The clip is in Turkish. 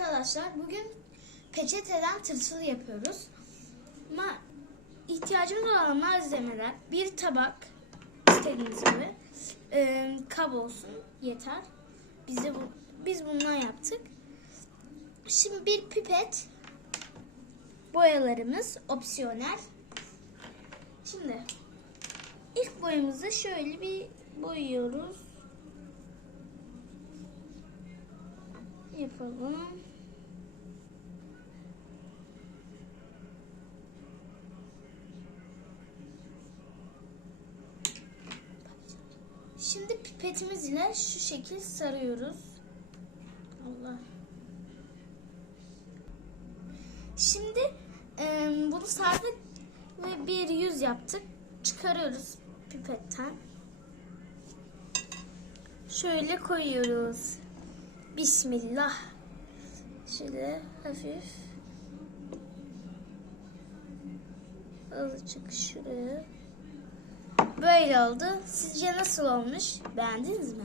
arkadaşlar. Bugün peçeteden tırtıl yapıyoruz. Ama ihtiyacımız olan malzemeler bir tabak istediğiniz gibi e, kab olsun yeter. Biz de bu, biz bundan yaptık. Şimdi bir pipet boyalarımız opsiyonel. Şimdi ilk boyamızı şöyle bir boyuyoruz. Yapalım. Şimdi pipetimiz ile şu şekil sarıyoruz. Allah. Şimdi e, bunu sardık ve bir yüz yaptık. Çıkarıyoruz pipetten. Şöyle koyuyoruz. Bismillah. Şöyle hafif. Azıcık şuraya. Böyle oldu. Sizce nasıl olmuş? Beğendiniz mi?